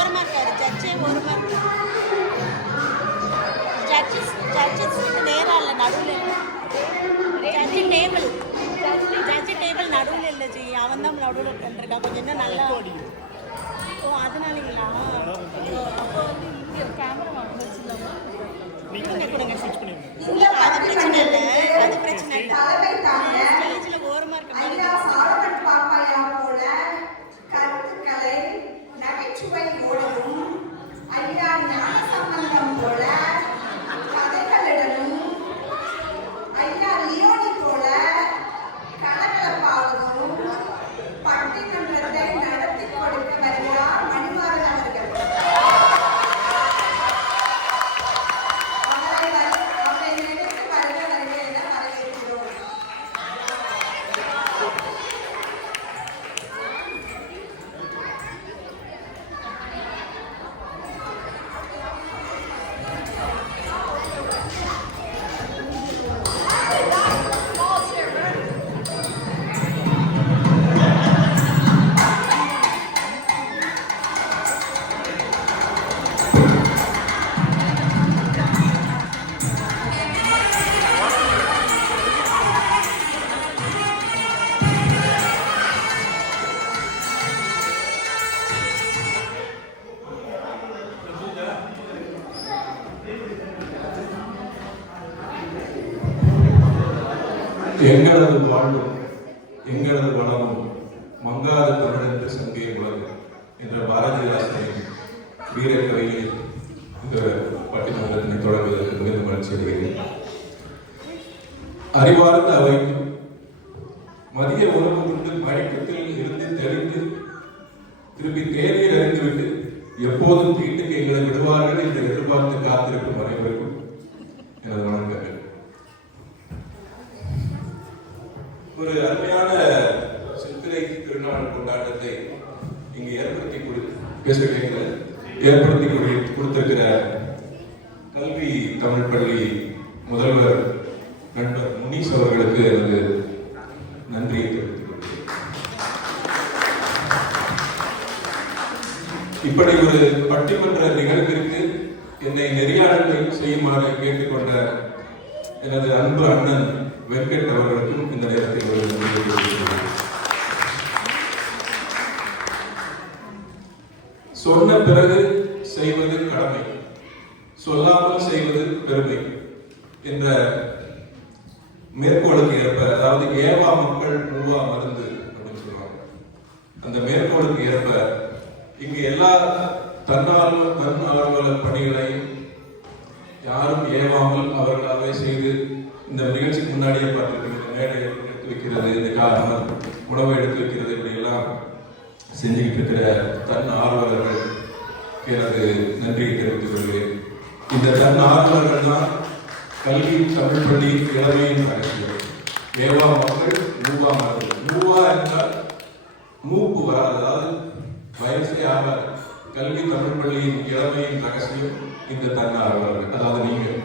ஓரமாக இருக்காரு, ஜட்ஜே ஓரமாக இருக்காரு. ஜட்ஜஸ்க்கு நேராக இல்லை, நடுவில் இல்லை. ஜட்ஜு டேபிள் நடுவில் இல்லை ஜி, அவன் தான் நடுவில் உட்காந்துருக்கான். கொஞ்சம் இன்னும் நல்லா. ஓ அதனாலங்களா? அப்போ வந்து இங்கே கேமரா வாங்க வச்சுருந்தோம்னா கொடுங்க. அது பிரச்சனை இல்லை, அது பிரச்சனை இல்லை. ஸ்டேஜில் ஓரமாக இருக்க மாதிரி கருத்துக்களை நகைச்சுவையோடும் ஐயா ஞான சம்பந்தம் போல கதைகளிடமும் ஐயா லியோனி போல கலகலப்பாகவும் பட்டிமன்றத்தை நடத்தி கொடுக்க வருகிறார் மணிமாறன் அவர்கள். அவரை நினைத்து வருக என வரவேற்கிறோம். எங்களது வாழ்வும் எங்களது வளமும் மங்காத தமிழென்று சங்கிய உலகம் என்ற பாரதிதாசனின் வீரக்கவியில் இந்த பட்டிமன்றத்தினை தொடங்குவதற்கு மிகுந்த மகிழ்ச்சி அடைகிறேன். அறிவார்ந்த அவைக்கும் மதிய உணவு கொண்டு மயக்கத்தில் இருந்து தெளிந்து திருப்பி தேநீர் அறிந்துவிட்டு எப்போதும் வீட்டுக்கு எங்களை விடுவார்கள் என்று எதிர்பார்த்து காத்திருக்கும் அனைவருக்கும் எனது வணக்கங்கள். ஒரு அருமையான சித்திரை திருநாள் கொண்டாட்டத்தை இங்கு ஏற்படுத்தி கொடுத்திருக்கிற கல்வி தமிழ் பள்ளி முதல்வர் நண்பர் முனீஸ் அவர்களுக்கு எனது நன்றியை தெரிவித்துக் கொள்கிறேன். இப்படி ஒரு பட்டிமன்ற நிகழ்விற்கு என்னை நெறியாளர்கள் செய்யுமாறு கேட்டுக்கொண்ட எனது அன்பு அண்ணன் வெங்கட் அவர்களுக்கும் இந்த நேரத்தில் சொன்ன பிறகு செய்வது கடமை, சொல்லாமல் செய்வது பெருமை என்ற மேற்கோளுக்கு ஏற்ப, அதாவது ஏவா மக்கள் மூவா மருந்து அப்படின்னு சொல்லுவாங்க. அந்த மேற்கோளுக்கு ஏற்ப இங்கு எல்லா தன்னார்வல பணிகளையும் யாரும் ஏவாமல் அவர்களாகவே செய்து இந்த நிகழ்ச்சிக்கு முன்னாடியே பார்த்துருக்கீங்க, மேடை எடுத்து வைக்கிறது, இந்த காரணம் உணவை எடுத்து வைக்கிறது, இப்படி எல்லாம் செஞ்சுக்கிட்டு இருக்கிற தன் ஆர்வலர்கள் எனக்கு நன்றியை தெரிவித்துக் கொள்கிறேன். இந்த தன் ஆர்வலர்கள் தான் கல்வி தமிழ் பள்ளி இளமையின் ரகசியம். ஏவா மக்கள் மூவா மக்கள். மூவா என்றால் மூப்பு வராது, அதாவது வயசே ஆகாது. கல்வி தமிழ் பள்ளியின் இளமையின் ரகசியம் இந்த தன் ஆர்வலர்கள், அதாவது நீங்கள்.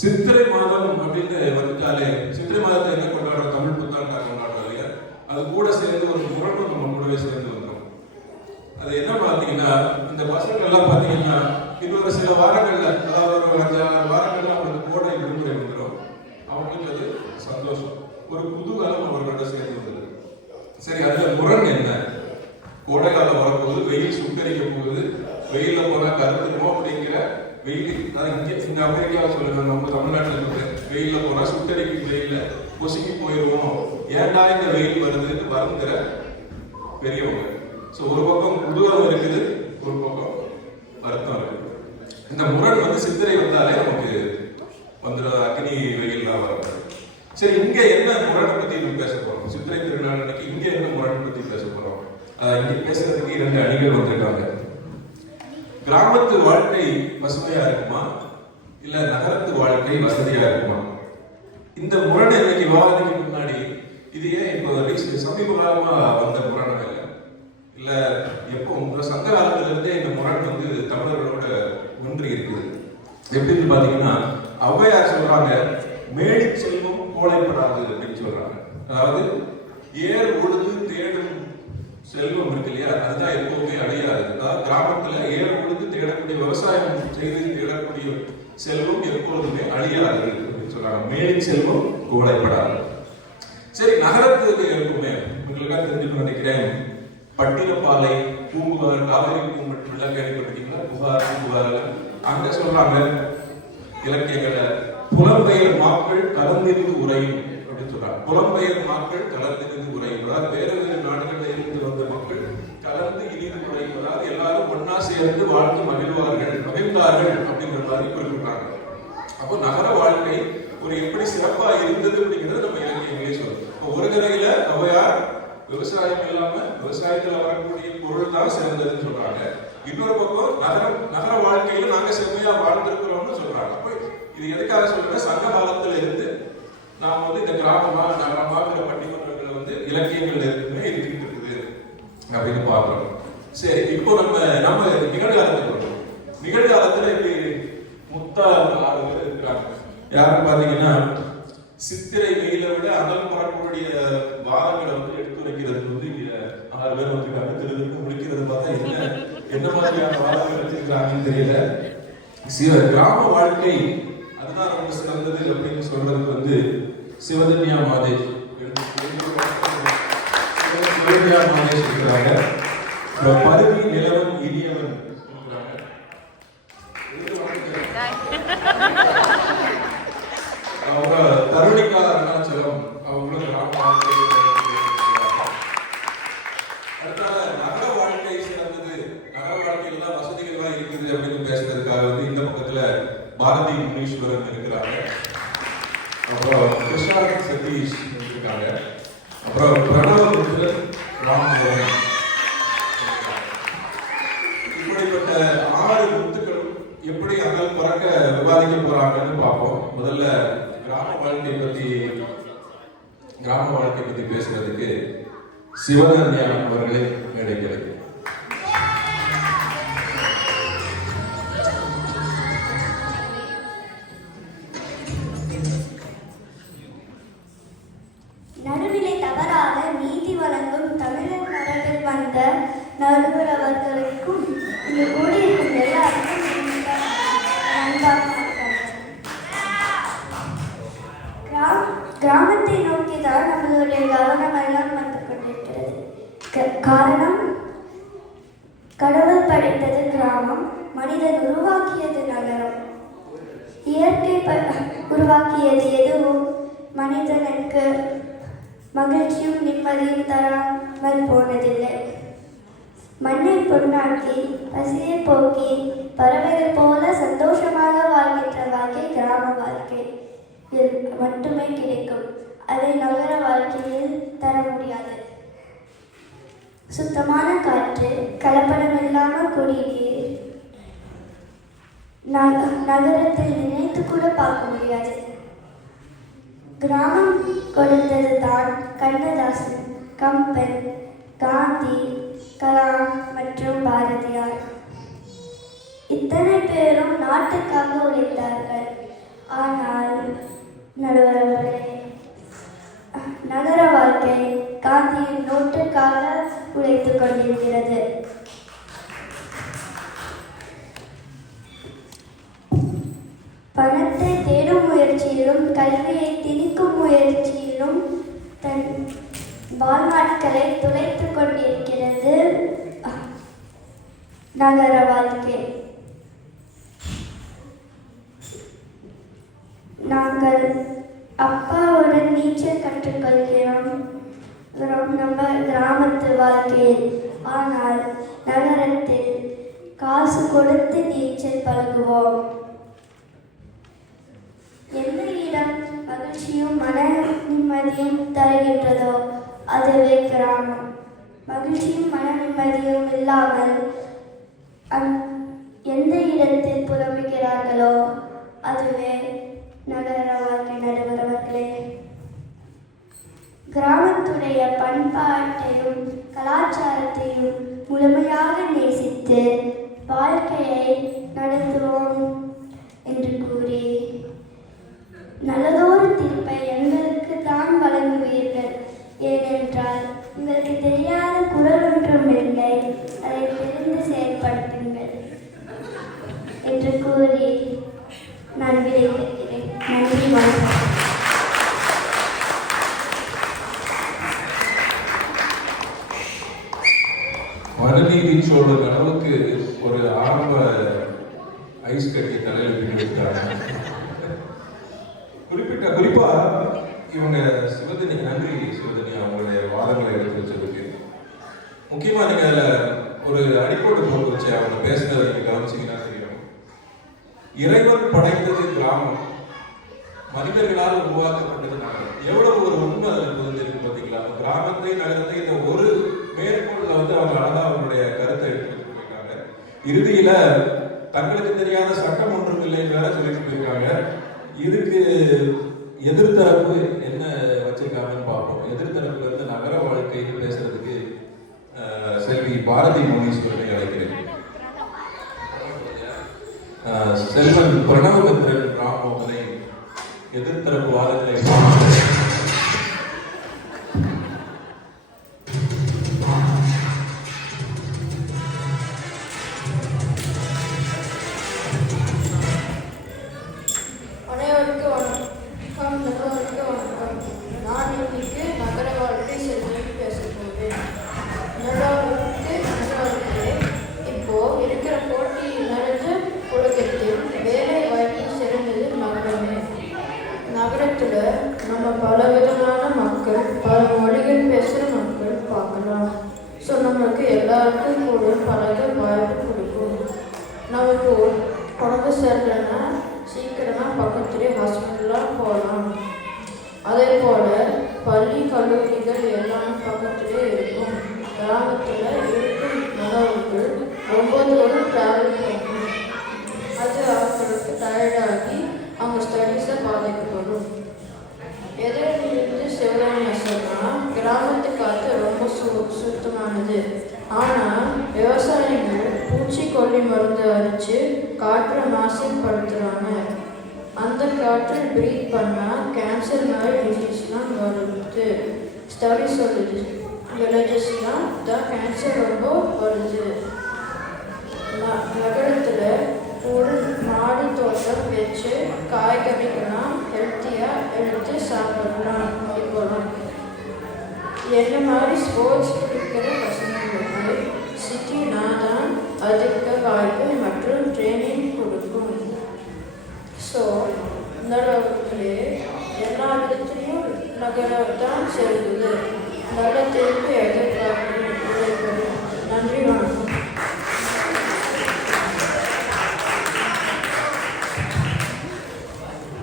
சித்திரை மாதம் அப்படின்னு வந்துட்டாலே, சித்திரை மாதத்தை என்ன கொண்டாடுறோம்? தமிழ் புத்தாண்டா கொண்டாடுறோம் இல்லையா? அது கூட சேர்ந்து ஒரு முரணும் நம்ம கூடவே சேர்ந்து வந்தோம். அது என்ன பார்த்தீங்கன்னா, இந்த பசங்க எல்லாம் பார்த்தீங்கன்னா இன்னொரு சில வாரங்கள்ல, அதாவது ஒரு 5-6 வாரங்கள்ல அவங்களுக்கு கோடை விடுமுறை வந்துடும். அவங்களுக்கு அது சந்தோஷம், ஒரு குதூகலம் அவர்களோட சேர்ந்து வந்தது. சரி, அதுல முரண் என்ன? கோடை காலம் வரப்போகுது, வெயில் சுட்டரிக்க போகுது, வெயில போனா கருத்துருமோ அப்படிங்கிற வெயில். இந்த அமெரிக்காவை சொல்லுங்க, நம்ம தமிழ்நாட்டில் வெயில போனா சுட்டரிக்கும் வெயில பொசுக்கி போயிடுவோம், ஏண்டா இந்த வெயில் வருதுன்னு வருங்கிற பெரியவங்க. ஸோ ஒரு பக்கம் குதூகலம் இருக்குது, ஒரு பக்கம் வருத்தம் இருக்கு. இந்த முரண் வந்து சித்திரை வந்தாலே நமக்கு வந்துடும், அக்னி வெயில்லாம் வரும். சரி, இங்க என்ன முரணை பத்தி நம்ம பேச போறோம்? சித்திரை திருநாள் அன்னைக்கு இங்க என்ன முரணை பத்தி பேச போறோம்? இங்க பேசுறதுக்கு 2 அணிகள் வந்திருக்காங்க. கிராமத்து வாழ்க்கை பசுமையா இருக்குமா, இல்ல நகரத்து வாழ்க்கை வசதியா இருக்குமா? இந்த முரணை இன்னைக்கு விவாதத்துக்கு முன்னாடி இது ஏன் இப்போ சமீப காலமா வந்த முரணம் இல்லை, இல்ல எப்போ உங்க சங்க காலத்துல இருந்தே இந்த முரண் வந்து தமிழர்களோட ஒன்றி இருக்குது. எப்படின்னு பாத்தீங்கன்னா, ஔவையார் சொல்றாங்க, மேடி செல்வம் கோழைப்படாது அப்படின்னு சொல்றாங்க. அதாவது ஏர் உழுது தேடும் செல்வம் இருக்கு இல்லையா, அதுதான் எப்பவுமே அழியாது. அதாவது கிராமத்துல ஏழு பொழுது தேடக்கூடிய விவசாயம் செய்து தேடக்கூடிய செல்வம் எப்பொழுதுமே அழியாது அப்படின்னு சொல்றாங்க. மேலின் செல்வம் கோடைப்படாது. சரி, நகரத்துக்கு இருக்குமே உங்களுக்காக தெரிஞ்சுக்கணும்னு நினைக்கிறேன். பட்டினப்பாலை, பூம்புகார், காவிரி பூம்பட்டு எல்லாம் கேள்விப்பட்டிருக்கீங்களா? புகார், பூம்புகார் அங்க சொல்றாங்க இலக்கியங்களை புலம்பெயர் மக்கள் கலந்திருந்து உரையும் அப்படின்னு சொல்றாங்க. புலம்பெயர் மக்கள் கலந்திருந்து உரையும், அதாவது வேறு வேறு நாடுகளில் இருந்து வந்த மக்கள் கலந்து இனிது உரையும், அதாவது எல்லாரும் ஒன்னா சேர்ந்து வாழ்ந்து மகிழ்ந்தார்கள் அப்படிங்கிற மாதிரி குறிப்பிட்டாங்க. அப்போ நகர வாழ்க்கை ஒரு எப்படி சிறப்பா இருந்தது அப்படிங்கிறது நம்ம இலக்கியங்களே சொல்றோம். இப்போ ஒரு கரையில ஔவையார் விவசாயம் இல்லாம விவசாயத்துல வரக்கூடிய பொருள் தான் சிறந்ததுன்னு சொல்றாங்க. இன்னொரு பக்கம் நகர வாழ்க்கையில நாங்க செம்மையா வாழ்ந்திருக்கிறோம்னு சொல்றாங்க. அப்ப இது எதுக்காக சொல்றேன், சங்க காலத்துல இருந்து நாம இந்த கிராமமா நகரமாங்கிற பட்டிமன்றங்களை இலக்கியங்கள்ல இருக்குமே இருக்குது அப்படின்னு பாக்குறோம். சரி, இப்போ நம்ம நிகழ்காலத்துக்கு வரும். நிகழ்காலத்துல இப்படி முத்தா இருக்கிறாங்க. யாருன்னு பாத்தீங்கன்னா சித்திரை வெயில விட அனல் பரக்கூடிய வாதங்களை எடுத்து வைக்கிறது இங்க 6 பேர் வந்துருக்காங்க. திருவிழா முடிக்கிறது பார்த்தா என்ன மாதிரியான வாதங்கள் வச்சிருக்காங்கன்னு தெரியல. கிராம வாழ்க்கை அதுதான் ரொம்ப சிறந்தது அப்படின்னு சொல்றதுக்கு சிவதன்யா மாதேஷ் இருக்கிறாங்க. பருவி நிலவன் இனியவன் அவங்க தருணிகா அருணாச்சலம் அவங்களும் கிராம வாழ்க்கை. அடுத்தால நகர வாழ்க்கை சிறந்தது, நகர வாழ்க்கையில தான் வசதிகள்லாம் இருக்குது அப்படின்னு பேசுறதுக்காக இந்த பக்கத்துல பாரதி முனீஸ்வரன் இருக்கிறாங்க. அப்புறம் கிருஷ்ணாரன் சதீஷ் இருக்காங்க. அப்புறம் பிரணவ முருகன் ராமமோகன். இப்படிப்பட்ட 6 முத்துக்களும் எப்படி அகல் பறக்க விவாதிக்க போறாங்கன்னு பார்ப்போம். முதல்ல கிராம வாழ்க்கை பத்தி பேசுறதுக்கு சிவதன்யா அவர்களே மேடை கிடைக்கும். நடுவிலே தவறாக நீதி வழங்கும் தமிழர் மரபில் வந்த நடுவரவர்களுக்கும் இங்கு கூடியிருக்கும் எல்லாருக்கும் கிராமத்தை நோக்கிதான் நம்மளுடைய கவனம் எல்லாம் வந்து கொண்டிருக்கிறது. காரணம், கடவுள் படைத்தது கிராமம், மனிதன் உருவாக்கியது நகரம். இயற்கை உருவாக்கியது எதுவும் மனிதனுக்கு மகிழ்ச்சியும் நிம்மதியும் தராமல் போனதில்லை. மண்ணை பொன்னாக்கி பசியை போக்கி பறவைகள் போல சந்தோஷமாக வாழ்கின்ற வாழ்க்கை கிராம வாழ்க்கை மட்டுமே கிடைக்கும். அதை நகர வாழ்க்கையில் தர முடியாது. சுத்தமான காற்று, கலப்படம் இல்லாமல் குடிநீர் நகரத்தில் நினைத்து கூட பார்க்க முடியாது. கிராமம் கொடுத்தது தான் கண்ணதாசன், கம்பன், காந்தி, கலாம் மற்றும் பாரதியார். இத்தனை பேரும் நாட்டுக்காக உழைத்தார்கள். ஆனால் நடுவர்களே, நகர வாழ்க்கை காந்தியின் நோட்டுக்காக உழைத்துக் கொண்டிருக்கிறது. பணத்தை தேடும் முயற்சியிலும் கல்வியை திணிக்கும் முயற்சியிலும் தன் வாழ்நாட்களை துளைத்துக் கொண்டிருக்கிறது நகர வாழ்க்கை. நாங்கள் அப்பாவுடன் நீச்சல் கற்றுக்கொள்கிறோம் நம்ம கிராமத்து வாழ்க்கையில். ஆனால் நகரத்தில் காசு கொடுத்து நீச்சல் பழகுவோம். எந்த இடம் மகிழ்ச்சியும் மன நிம்மதியும் தருகின்றதோ அதுவே கிராமம். மகிழ்ச்சியும் மன நிம்மதியும் இல்லாமல் எந்த இடத்தில் புலம்புகிறார்களோ அதுவே நகர வாழ்க்கை. நடுவர்களே, கிராமத்துடைய பண்பாட்டையும் கலாச்சாரத்தையும் முழுமையாக நேசித்து வாழ்க்கையை நடத்துவோம் என்று கூறி நல்லதொரு தீர்ப்பை எங்களுக்கு தான் வழங்குவீர்கள். ஏனென்றால் உங்களுக்கு தெரியாத குரல் ஒன்று என்று கூறி நான் விடைபெறுகிறேன். நன்றி, வணக்கம். மனுநீதி சோழன் அளவுக்கு ஒரு ஆரம்ப ஐஸ் கட்டி தலையில பிடித்தாங்க. குறிப்பா இவங்க சிவதனி, நன்றி சிவதனி, அவங்களுடைய வாதங்களை எடுத்து வச்சதுக்கு. முக்கியமா நீங்க அதுல ஒரு அடிப்படை போட்டு வச்சு அவங்க பேசுனதை நீங்க கவனிச்சீங்கன்னா தெரியும். இறைவன் படைத்தது கிராமம், மனிதர்களால் உருவாக்கப்பட்டது நகரம். எவ்வளவு ஒரு உண்மை அதில் புரிஞ்சிருக்கு பார்த்தீங்களா? கிராமத்தை நகரத்தை இந்த ஒரு மேற்கோள்ல அவங்க அழகா அவங்களுடைய கருத்தை எடுத்துட்டு போயிருக்காங்க. இறுதியில தங்களுக்கு தெரியாத சட்டம் ஒன்றும் இல்லைன்னு வேற சொல்லிட்டு போயிருக்காங்க. இதுக்கு எதிர்த்தரப்பு என்ன வச்சிருக்காங்கன்னு பார்ப்போம். எதிர்த்தரப்புல இருந்து நகர வாழ்க்கைன்னு பேசுறதுக்கு செல்வி பாரதி மோனீஸ்வரனை அழைக்கிறேன். செல்வன் பிரணவபத்ரன் ராமோகனை எதிர்த்தரப்பு வாதங்களை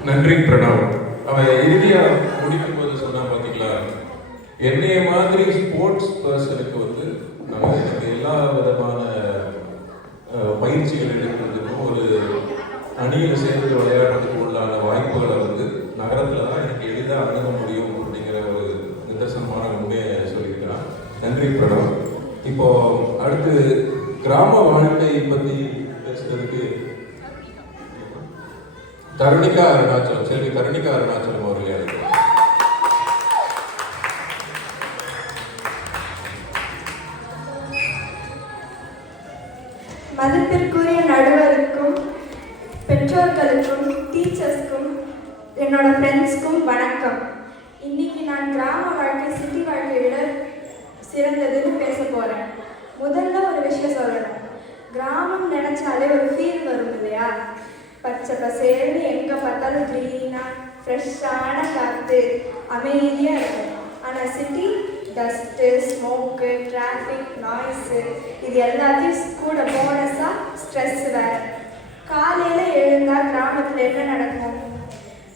நன்றி பிரணவ். அவன் இறுதியா முடிக்கும் போது சொன்னா பாத்தீங்களா, என்னைய மாதிரி ஸ்போர்ட்ஸ் பர்சனுக்கு நம்ம எல்லா விதமான பயிற்சிகள் எடுக்கிறதுக்கும் ஒரு அணியில சேர்ந்து விளையாடுறதுக்கு உள்ளான வாய்ப்புகளை நகரத்துல தான் எனக்கு எளிதாக அணுக முடியும் அப்படிங்கிற ஒரு நிதர்சனமான உண்மையை சொல்லியிருக்கிறான். நன்றி பிரணவ். இப்போ அடுத்து கிராம வாழ்க்கை பத்தி பேசுறதுக்கு தருணிகா அருணாச்சலம், செல்வி தருணிகா அருணாச்சலம் அவர்களே அழைக்கிறேன். மதிப்பிற்குரிய நடுவருக்கும் பெற்றோர்களுக்கும் டீச்சர்ஸ்க்கும் என்னோட ஃப்ரெண்ட்ஸ்க்கும் வணக்கம். இன்னைக்கு நான் கிராம வாழ்க்கை சிட்டி வாழ்க்கையை விட சிறந்ததுன்னு பேச போகிறேன். முதல்ல ஒரு விஷயம் சொல்லணும். கிராமம் நினச்சாலே ஒரு ஃபீல் வரும் இல்லையா? பச்சை பசேல்னு எங்கே பார்த்தாலும் க்ளீனாக ஃப்ரெஷ்ஷான காற்று, அமைதியாக இருக்கும். ஆனால் city dust, smoke, traffic, noise, இது எல்லாத்தையும் கூட போனஸாக ஸ்ட்ரெஸ் வேறு. காலையில் எழுந்தால் கிராமத்தில் என்ன நடக்கும்?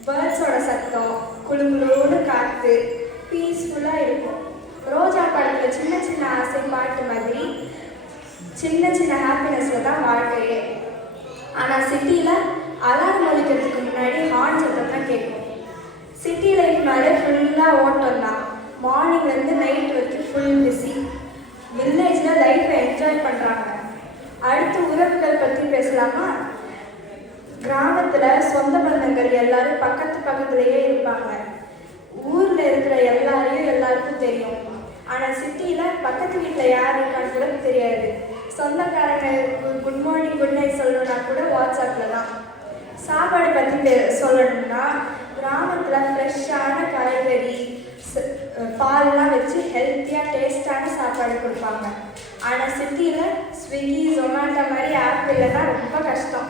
பேர்ட்ஸோட சத்தம், குளுகுளூன்னு காற்று, பீஸ்ஃபுல்லாக இருக்கும். ரோஜா படத்தில் சின்ன சின்ன ஆசை பாட்டு மாதிரி சின்ன சின்ன ஹாப்பினஸில் தான் வாழ்க்கையே. ஆனால் சிட்டியில் அலாரம் ஒலிக்கிறதுக்கு முன்னாடி ஹார்ன் சத்தம் தான் கேட்கும். சிட்டி லைஃப்னாலே ஃபுல்லாக ஓட்டம் தான். மார்னிங்லேருந்து நைட் வரைக்கும் ஃபுல் பிஸி. வில்லேஜில் லைஃப்பை என்ஜாய் பண்ணுறாங்க. அடுத்து உறவுகள் பற்றி பேசலாமா? கிராமத்தில் சொந்த பந்தங்கள் எல்லாரும் பக்கத்துலேயே இருப்பாங்க. ஊரில் இருக்கிற எல்லாரையும் எல்லாருக்கும் தெரியும். ஆனால் சிட்டியில் பக்கத்து வீட்டில் யார் இருக்கான்னு கூட தெரியாது. சொந்தக்காரங்களுக்கு குட் மார்னிங் குட் நைட் சொல்லணும்னா கூட வாட்ஸ்அப்பில் தான். சாப்பாடு பற்றி சொல்லணும்னா கிராமத்தில் ஃப்ரெஷ்ஷான காய்கறி பால்லாம் வச்சு ஹெல்த்தியாக டேஸ்டான சாப்பாடு கொடுப்பாங்க. ஆனால் சிட்டியில் ஸ்விக்கி ஜொமேட்டோ மாதிரி ஆப் இல்லைன்னா ரொம்ப கஷ்டம்.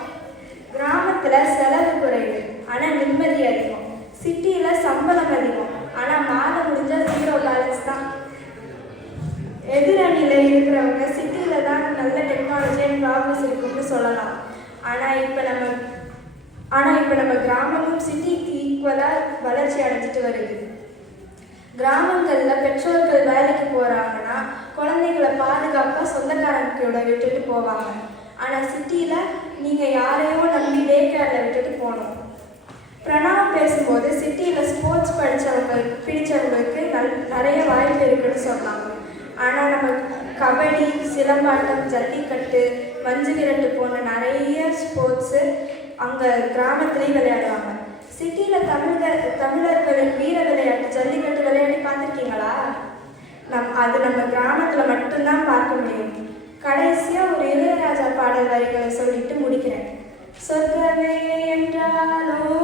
கிராமத்தில் செலவு குறைவு ஆனால் நிம்மதி அதிகம். சிட்டியில் சம்பளம் அதிகம் ஆனால் மாதம் முடிஞ்சால் 0 பேலன்ஸ் தான். எதிரணியில் இருக்கிறவங்க சிட்டியில் தான் நல்ல டெக்னாலஜி அண்ட் ப்ராக்ரஸ் இருக்குன்னு சொல்லலாம். ஆனால் இப்போ நம்ம கிராமமும் சிட்டிக்கு ஈக்குவலாக வளர்ச்சி அடைஞ்சிட்டு வருது. கிராமங்களில் பெற்றோர்கள் வேலைக்கு போகிறாங்கன்னா குழந்தைங்களை பாதுகாப்பாக சொந்தக்காரங்களோட விட்டுட்டு போவாங்க. ஆனால் சிட்டியில் நீங்கள் யாரையோ நம்பி டே கேரில் விட்டுட்டு போகணும். பிரணாம் பேசும்போது சிட்டியில் ஸ்போர்ட்ஸ் பிடிச்சவங்களுக்கு நிறைய வாய்ப்பு இருக்குன்னு சொன்னாங்க. ஆனால் நம்ம கபடி, சிலம்பாட்டம், ஜல்லிக்கட்டு, மஞ்சு விரட்டு போன்ற நிறைய ஸ்போர்ட்ஸு அங்கே கிராமத்துலேயும் விளையாடுவாங்க. சிட்டியில் தமிழர்களின் வீர விளையாட்டு ஜல்லிக்கட்டு விளையாடி பார்த்துருக்கீங்களா? அது நம்ம கிராமத்தில் மட்டும்தான் பார்க்க முடியும். கடைசியாக ஒரு இளையராஜா பாடல் வரிகளை சொல்லிட்டு முடிக்கிறேன். சொர்க்கமே என்றாலோ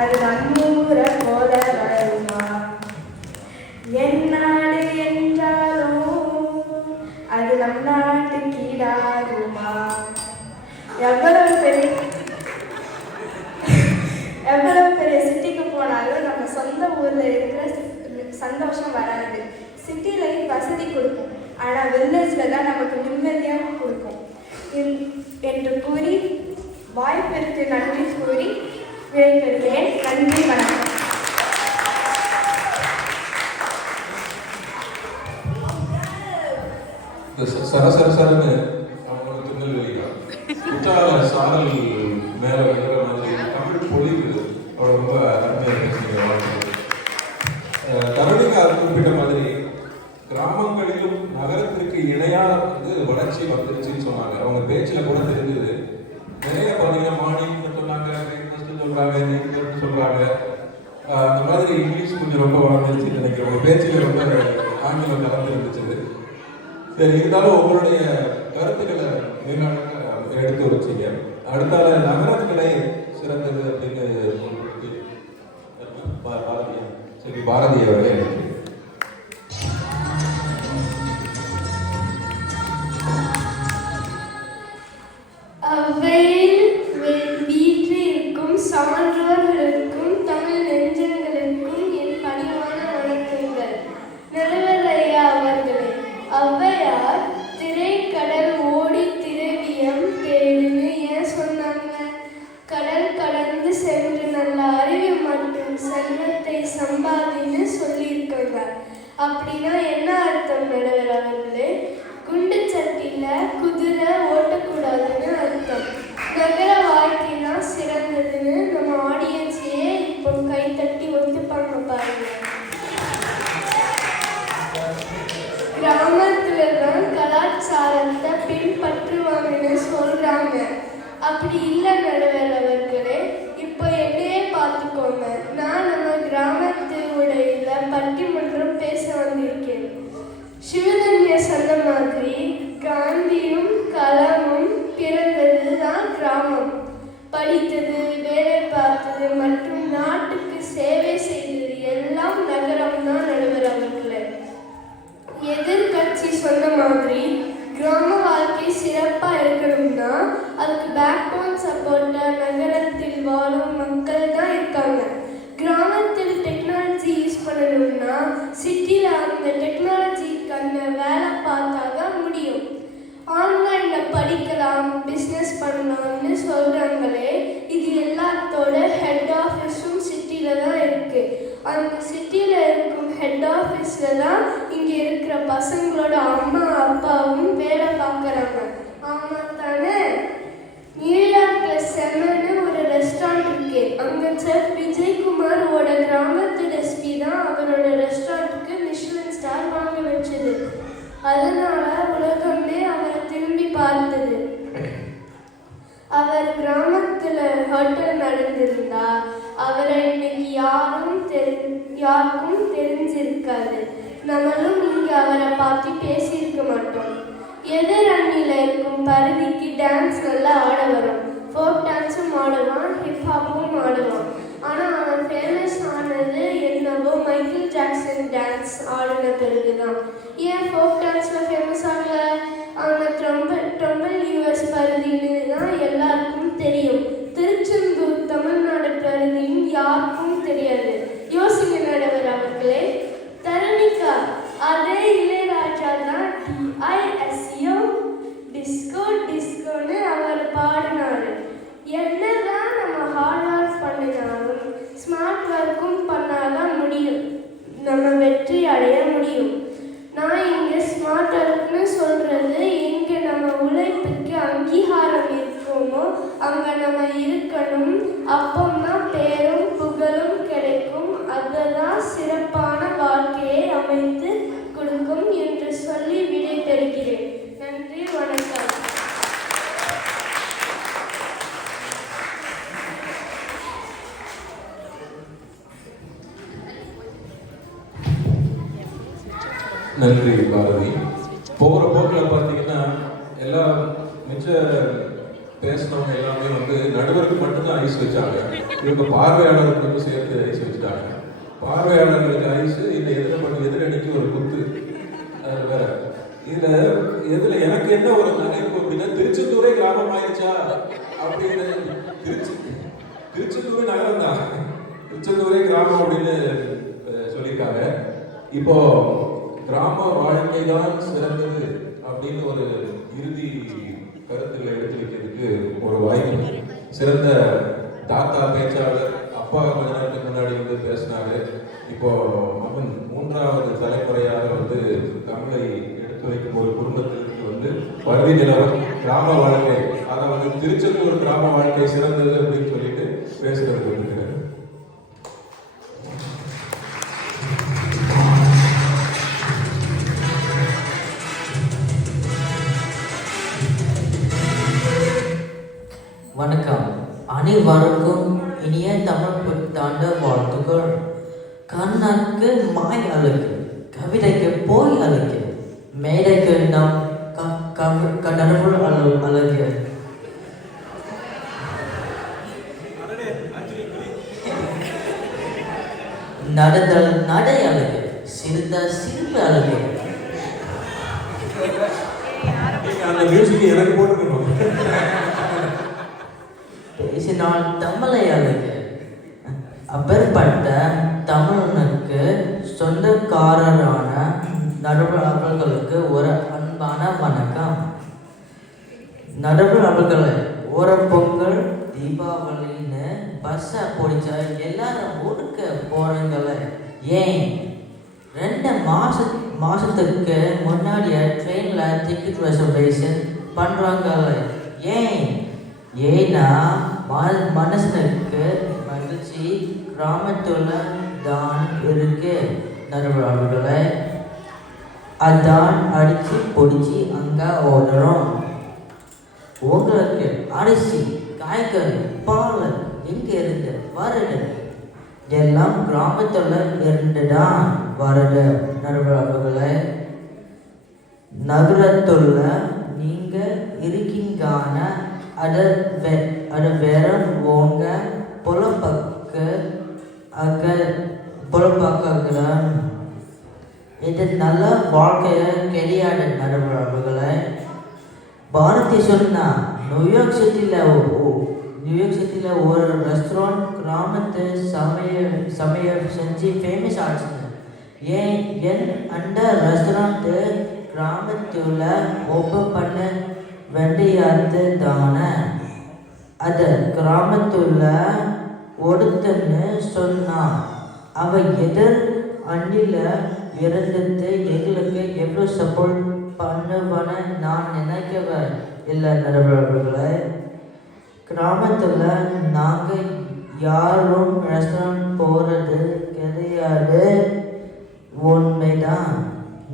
அது நம்மூரை போல வருமா, என் நாடு என்றாலோ அது நம் நாட்டு கீழாகுமா. எவ்வளவு பெரிய சிட்டிக்கு போனாலும் நம்ம சொந்த ஊரில் இருக்கிற சந்தோஷம் வராது. சிட்டிலையும் வசதி கொடுக்கும், ஆனால் வில்லேஜில் தான் நமக்கு நிம்மதியாக கொடுக்கும் என்று கூறி வாய்ப்பிற்கு நன்றி கூறி விடைபெறுகிறேன். நன்றி, வணக்கம். சரசரசரன்னு அவங்களோட திருநெல்வேலியா குற்றால சாரல் மேல விழுற மாதிரி தமிழ் பொழிவு ரொம்ப அருமையாக பேசுகிறீங்க. தருணிகா குறிப்பிட்ட மாதிரி கிராமங்களிலும் நகரத்திற்கு இணையான வளர்ச்சி வந்துருச்சுன்னு சொன்னாங்க. அவங்க பேச்சில் கூட தெரிஞ்சது. நிறைய பார்த்தீங்கன்னா மார்னிங் சொன்னாங்க, பிரேக்ஃபாஸ்ட் சொல்றாங்க, நைட் சொல்றாங்க. அந்த மாதிரி இங்கிலீஷ் கொஞ்சம் ரொம்ப வளர்ந்துருச்சு நினைக்கிறேன். உங்க பேச்சில் ரொம்ப ஆங்கிலம் கலந்து இருந்துச்சு. சரி, இருந்தாலும் உங்களுடைய கருத்துக்களை எடுத்து வச்சீங்க. அடுத்தால நகரங்களை சிறந்தது அப்படின்னு பாரதி அவர்களே. வீட்டிற்கும் சான்றோர்களுக்கும் தமிழ் நெஞ்சங்களுக்கும் என் பணிவான வணக்கங்கள். நடுவரையா அவர்களே, ஔவையார் திரைக்கடல் ஓடி திரவியம் தேடுன்னு ஏன் சொன்னாங்க? கடல் கடந்து சென்று நல்ல அறிவு மற்றும் செல்வத்தை சம்பாதின்னு சொல்லியிருக்காங்க. அப்படின்னா என்ன அர்த்தம் நடுவர் அவர்களே? குண்டு சட்டியில குதிரை ஓட்டக்கூடாதுன்னு அர்த்தம். நகர வாழ்க்கை தான் சிறந்ததுன்னு நம்ம ஆடியன்ஸையே இப்போ கைத்தட்டி ஒத்துப்பாங்க பாருங்க. கிராமத்துல தான் கலாச்சாரத்தை பின்பற்றுவாங்கன்னு சொல்றாங்க. அப்படி இல்லை நடுவர் அவர்களே, இப்போ என்னையே பார்த்துக்கோங்க. நான் நம்ம கிராமத்து உடையில பட்டிமன்றம் பேச வந்திருக்கேன். சிவதன்யா சொன்ன மாதிரி காந்தியும் களமும் பிறந்தது தான் கிராமம். படித்தது, வேலை பார்த்தது மற்றும் நாட்டுக்கு சேவை செய்தது எல்லாம் நகரம் தான் நடுவர் அவர்களே. எதிர்கட்சி சொன்ன மாதிரி கிராம வாழ்க்கை சிறப்பாக இருக்கணும்னா அதுக்கு பேக்போன் சப்போர்ட்டாக நகரத்தில் வாழும் மக்கள் தான் இருக்காங்க. கிராமத்தில் டெக்னாலஜி யூஸ் பண்ணணும்னா சிட்டியில் அந்த டெக்னாலஜிக்கான வேலை பார்த்தா தான் முடியும். ஆன்லைனில் படிக்கலாம், பிஸ்னஸ் பண்ணலாம்னு சொல்கிறாங்களே, இது எல்லாத்தோட ஹெட் ஆஃபீஸும் சிட்டியில் தான் இருக்குது. அந்த சிட்டியில் இருக்கும் ஹெட் ஆஃபீஸில் தான் இங்கே இருக்கிற பசங்களோட அம்மா அப்பாவும் வேலை பார்க்குறாங்க. ஆமாம் தானே? நியூயார்க்கில் செம்மன்னு ஒரு ரெஸ்டாரண்ட் இருக்கு. அங்கே செஃப் விஜயகுமாரோட கிராமத்து ரெசிபி தான் அவரோட ரெஸ்டாரண்ட்டுக்கு மிஷ்லின் ஸ்டார் வாங்க வச்சது. அதனால உலகமே அவரை திரும்பி பார்த்தது. அவர் கிராமத்தில் ஹோட்டல் நடந்திருந்தா அவரை இன்னைக்கு யாருக்கும் தெரிஞ்சிருக்காது. நம்மளும் இங்கே அவரை பார்த்து பேசியிருக்க மாட்டோம். எதிர் அணியில் இருக்கும் பருதிக்கு டான்ஸ் நல்லா ஆட வரும். ஃபோக் டான்ஸும் ஆடுவான், ஹிப்ஹாப்பும் ஆடுவான். ஆனால் அவன் ஃபேமஸ் ஆனது என்னவோ மைக்கேல் ஜாக்சன் டான்ஸ் ஆடின பிறகுதான். ஏன் ஃபோக் டான்ஸில் ஃபேமஸ் ஆகல? அவன் ட்ரம்பிள் யூஎஸ் பருதின்னு தான் எல்லாருக்கும் தெரியும். திருச்செந்தூர் தமிழ்நாடு பருதியும் யாருக்கும் தெரியாது. யோசிங்க நடுவர் அவர்களே. தரணிகா, அதே இளையராஜா தான் DISCO டிஸ்கோ டிஸ்கோன்னு அவர் பாடினார். என்னதான் நம்ம ஹார்ட் ஒர்க் பண்ணினாலும் ஸ்மார்ட் ஒர்க்கும் பண்ணாதான் முடியும், நம்ம வெற்றி அடைய முடியும். நான் இங்கே ஸ்மார்ட் ஒர்க்னு சொல்கிறது, எங்கே நம்ம உழைப்புக்கு அங்கீகாரம் இருக்கோமோ அங்கே நம்ம இருக்கணும். அப்போதான் பேரும் புகழும் கிடைக்கும். அதுதான் சிறப்பான வாழ்க்கையை அமைத்து கொடுக்கும் என்று சொல்லி விடை பெறுகிறேன். நன்றி, வணக்கம். நன்றி பாரதி. போகிற போக்கில் பார்த்தீங்கன்னா எல்லாம் மிச்ச பேசினவங்க எல்லாமே வந்து நடுவருக்கு மட்டும்தான் ஐஸ் வச்சாங்க. இவங்க பார்வையாளர்களுக்கு சேர்த்து ஐஸ் வச்சுட்டாங்க. பார்வையாளர்களுக்கு ஐஸ், இந்த எதிரணிக்கு ஒரு குத்து. அது வேற. இதுல எனக்கு என்ன ஒரு நினைப்பு அப்படின்னா, திருச்செந்தூரே கிராமம் ஆயிடுச்சா அப்படின்னு. திருச்செந்தூரே நகரம் தான், திருச்செந்தூரே கிராமம் அப்படின்னு சொல்லியிருக்காங்க. இப்போ கிராம வாழ்க்கை தான் சிறந்தது அப்படின்னு ஒரு இறுதி கருத்துல எடுத்து வைக்கிறதுக்கு ஒரு வாய்ப்பு. சிறந்த தாத்தா பேச்சாளர் அப்பா கொஞ்ச நேரத்துக்கு முன்னாடி வந்து பேசினாரு. இப்போ மகன் 3வது தலைமுறையாக வந்து தமிழை எடுத்து வைக்கும் ஒரு குடும்பத்திற்கு வந்து பருதி நிலவரம் கிராம வாழ்க்கை, அதாவது திருச்செந்தூர் கிராம வாழ்க்கை சிறந்தது அப்படின்னு சொல்லிட்டு பேசுறது இருக்கிறார். வணக்கம். அனைவருக்கும் இனிய தமிழ் புத்தாண்டு வாழ்த்துக்கள். கண்ணனுக்கு மாய் அழகு, கவிதைக்கு போய் அழகு, மேடைக்கு நம் கடவுள் அழகு. நடந்தல் நடை அழகு, சிரித்த சிரிப்பு அழகு. அந்த மியூசிக் எனக்கு போட்டுக்கணும். பேசினால் தமிழை அழகு. அப்பேற்பட்ட தமிழனுக்கு சொந்தக்காரரான நடுவர் அவர்களுக்கு ஒரு அன்பான வணக்கம். நடுவர் அவர்களை ஒரு பொங்கல் தீபாவளின்னு பஸ்ஸை பிடிச்சா எல்லாரும் ஊருக்கு போறீங்களே, ஏன் 2 மாசத்துக்கு முன்னாடியே ட்ரெயினில் டிக்கெட் ரிசர்வேஷன் பண்ணுறாங்களே, ஏன்னா மனசனுக்கு மகிழ்ச்சி கிராமத்துல தான் இருக்கு நடுவர் அவர்களை. அதான் அடிச்சு பிடிச்சி அங்க ஓடுறோம். உங்களுக்கு அரிசி, காய்கறி, பால் எங்க இருந்து வருது? எல்லாம் கிராமத்துல இருந்துதான் வருது நடுவர் அவர்களை. நகரத்துல நீங்க இருக்கீங்கான அது வேற உங்க பொழப்பாக்குகிறான். இது நல்ல வாழ்க்கைய கிடையாது நடுவர் அவர்களை. பாரதி சொன்னா நியூயார்க் சிட்டியில் ஒரு ரெஸ்டாரண்ட் கிராமத்து சமையல் செஞ்சு ஃபேமஸ் ஆச்சு. அந்த ரெஸ்டாரண்ட்டு கிராமத்துல ஓப்பன் பண்ண வேண்டியது தானே. அது கிராமத்துல ஒருத்தன்னு சொன்னா அவ எதிர் அண்ணில இருந்தது எங்களுக்கு எவ்வளோ சப்போர்ட் பண்ணுவான்னு நான் நினைக்கவே இல்லை நடுவர்களே. கிராமத்துல நாங்கள் யாரும் ரெஸ்டாரண்ட் போகிறது கிடையாது. உண்மைதான்.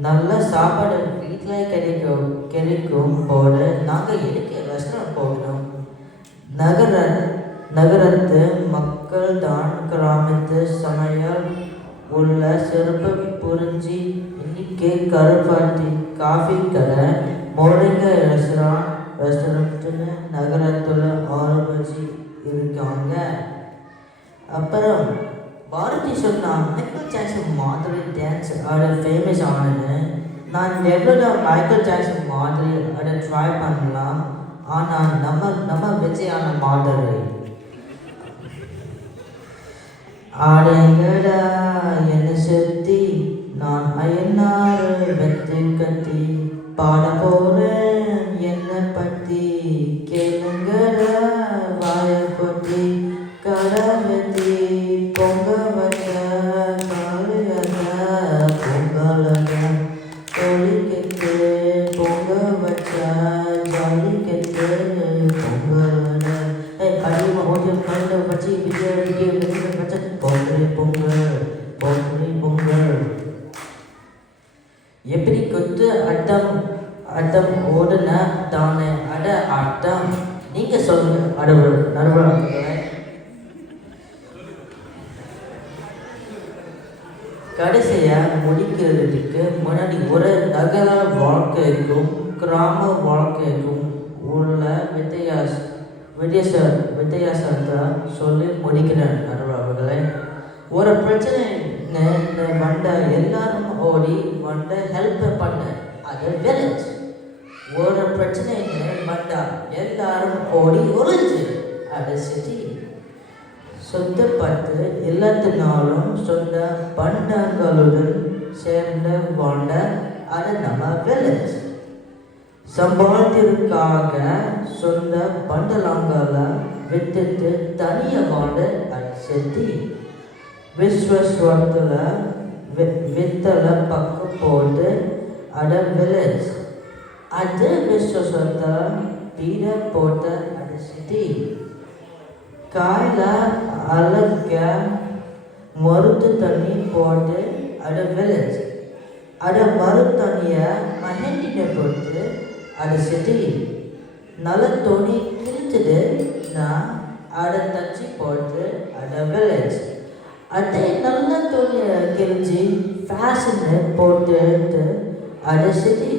நல்ல சாப்பாடு வீட்டில் கிடைக்கும் போது நாங்கள் எதுக்கு ரெஸ்டாரண்ட் போகணும்? நகரத்து மக்கள் தான் கிராமத்து சமையல் உள்ள சிறப்பு புரிஞ்சு இன்னைக்கு கருப்பாட்டி காஃபி கடை மோரிங்க ரெஸ்டாரண்ட்டுன்னு நகரத்தில் ஆரம்பிச்சு இருக்காங்க. அப்புறம் பாரதி சொன்னா மைக்கேல் ஜாக்சன் மாதிரி டான்ஸ் ஆட ஃபேமஸ் ஆனது. நான் ரெகுலராக மைக்கேல் ஜாக்சன் மாதிரி ஆட ட்ரை பண்ணலாம். ஆனால் நம்ம விஜயான மாதிரி ஆடைங்கடா என்னை சுற்றி நான் ஐயனாறு வெற்றி கட்டி பாட போறேன் என்னை பற்றி கேளுங்கடா வாய கொட்டி கடை வெட்டி பொங்க வச்ச காலையத பொங்கலத தொழிக்கெட்டு பொங்க வச்ச ஜல்லிக்கெட்டு பொங்கலத அதிகமாக ஓட்டியம் கலந்து வச்சு விஜய் வச்ச பொங்கல் பொங்கல் பொங்கல் பொங்கல். எப்படி கொத்து அட்டம் ஓடுன தானே அட ஆட்டம். நீங்க சொல்லுங்க நடுவர்களே. கடைசியா முடிக்கிறதுக்கு முன்னாடி ஒரு நகர வாழ்க்கைக்கும் கிராம வாழ்க்கைக்கும் உள்ள வித்தியாசத்தை சொல்லி முடிக்கிறேன் நடுவர்களே. ஒரு பிரச்சனை வந்த எல்லாரும் ஓடி வந்து ஹெல்ப் பண்ண அது வில்லேஜ். ஒரு பிரச்சனைன்னு வந்தா எல்லாரும் ஓடி ஒளிஞ்சு அது சிட்டி. சொந்தப்பட்டு எல்லாத்தினாலும் சொந்த பண்டங்களுடன் சேர்ந்து வாழ்ந்த அது நம்ம வில்லேஜ். சம்பாத்திற்காக சொந்த பண்டலங்களை விட்டுட்டு தனியாக வாழ்ந்த அது சிட்டி. விஸ்வஸ்வரத்தில் வித்தலை பக்கம் போட்டு அட வில்லேஜ். அது விஸ்வஸ்வரத்தில் பீட போட்ட அது சிட்டி. காயில் அழக மருத்து தண்ணி போட்டு அது வில்லேஜ். அது மரு தண்ணியை மஹெண்டினை போட்டு அது சிட்டி. நல்ல துணி கிழிச்சதுன்னா அதை தச்சு போட்டு அது வில்லேஜ். அதே நல்ல துணியை கிழிச்சி ஃபேஷனை போட்டு அது சிட்டி.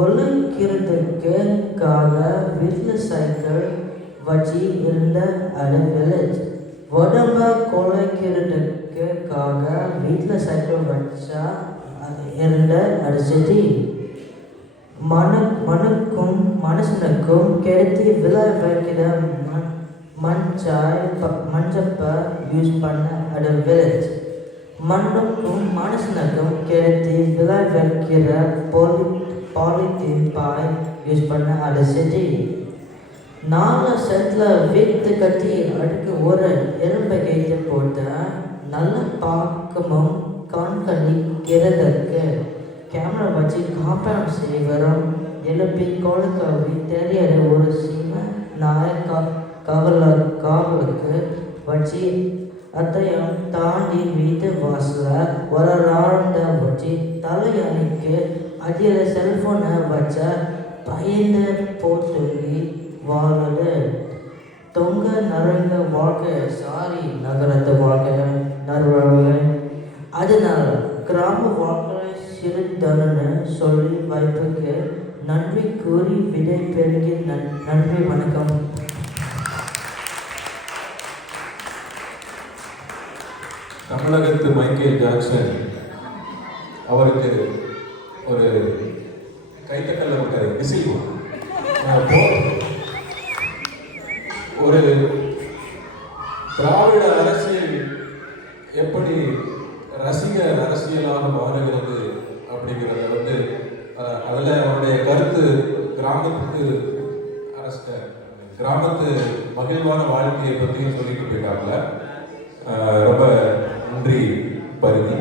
உழைக்கிறதுக்காக வீட்டில் சைக்கிள் வச்சு இருந்த அது வில்லேஜ். உடம்ப குறைக்கிறதுக்காக வீட்டில் சைக்கிள் வச்சா இருந்த அது சிட்டி. மனுக்கும் மனுஷனுக்கும் கிடைத்து விழா வைக்கிற மஞ்சப்பை யூஸ் பண்ண அது வில்லேஜ். மண்ணுக்கும் மனுஷனுக்கும் கிடைத்து விழா வைக்கிற பாலித்தீன் பாய் யூஸ் பண்ண அது சிட்டி. 4 சென்டில் வீட்டு கட்டி அடுக்கு ஒரு எறும்பை கைத்து போட்ட நல்ல பாக்கமும் கண்களிக்கிறதுக்கு கேமரா வச்சு காப்பனம் செய்வரும் எழுப்பி கொழுக்கவி தெரியாத ஒரு சீமை நாய் காவலுக்கு வச்சு அதையும் தாண்டி வீட்டு வாசலில் ஒரு ராண்டை வச்சு தலையணிக்கு அதில் செல்ஃபோனை வச்ச பயந்து போட்டுங்கி வாழுது. தொங்க நரங்க வாழ்க்கை சாரி நகரத்து வாழ்க்கை நறுவழகு. அதனால கிராம வாழ்க்கை சிறுதனன்னு சொல்லி வாய்ப்புக்கு நன்றி கூறி விடை பெருகி நன்றி வணக்கம். தமிழகத்து மைக்கேல் ஜாக்சன் அவருக்கு ஒரு கைத்தக்கல்ல இருக்காரு விசில். ஒரு திராவிட அரசியல் எப்படி ரசிகர் அரசியலாக மாறுகிறது அப்படிங்கிறத வந்து அதில் அவருடைய கருத்து கிராமத்து மகிழ்வான வாழ்க்கையை பற்றியும் சொல்லிட்டு போயிட்டாங்க. ரொம்ப நன்றி பருதி.